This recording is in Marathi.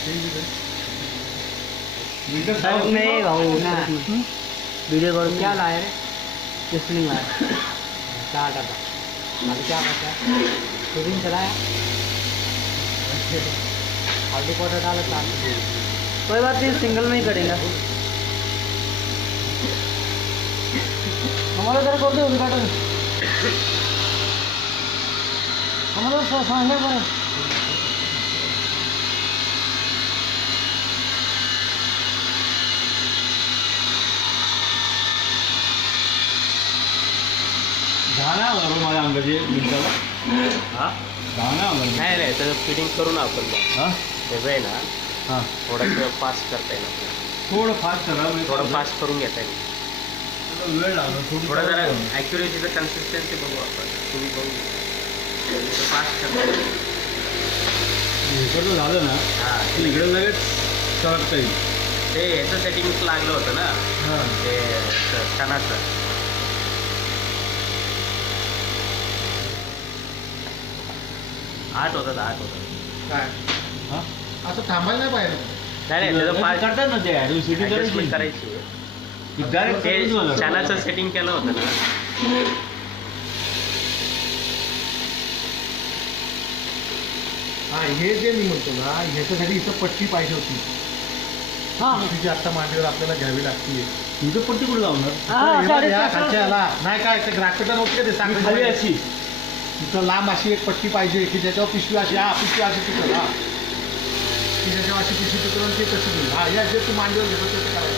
नहीं भाऊ ना वीडियो कॉल क्या लाया रे स्प्रिंग लाया 4 डब्बा अभी क्या बचा शूटिंग चलाया हल्दी पाउडर डाला था कोई बात नहीं सिंगल में ही करेंगे हमारे इधर कर दो उद्घाटन हमारे सांगे पर जाना माझ्या अंगाची मिनिटाला हां जाना नाही नाही त्याचं फिटिंग करू ना आपण हां त्याचं आहे ना हां थोडं फास्ट करता येईल आपल्याला थोडं फास्ट करा म्हणजे थोडं फास्ट करून घेता येईल वेळ लागला थोडं जरा ॲक्युरेसीचं कन्सिस्टन्सी बघू आपण तुम्ही बघू फास्ट करता येईल इकडचं झालं ना हां की इकडे लगेच सरकता येईल ते याचं सेटिंग लागलं होतं ना हां ते क्षणाचं आठ होतात काय हां असं थांबायला नाही पाहिजे नाही नाही त्याचं फास्ट करतात ना ते ॲडव्हिसिटी ॲडजस्टमेंट करायची करायची डायरेक्ट ते क्षणाचं सेटिंग केलं होतं ना हा हे जे मी म्हणतो ना ह्याच्यासाठी इथं पट्टी पाहिजे होती हां तिची आत्ता मांडीवर आपल्याला घ्यावी लागते तुझं पट्टी कुठे लावणार नाही काय ते ग्राफिटर होते ते खाली सांगतो अशी तिथं लांब अशी एक पट्टी पाहिजे की ज्याच्यावर पिशवी अशी पिशवी अशी तिथं की ज्याच्यावर अशी पिशवी तिथं ते कशी देईल या जे तू मांडीवर घेतो ते करायला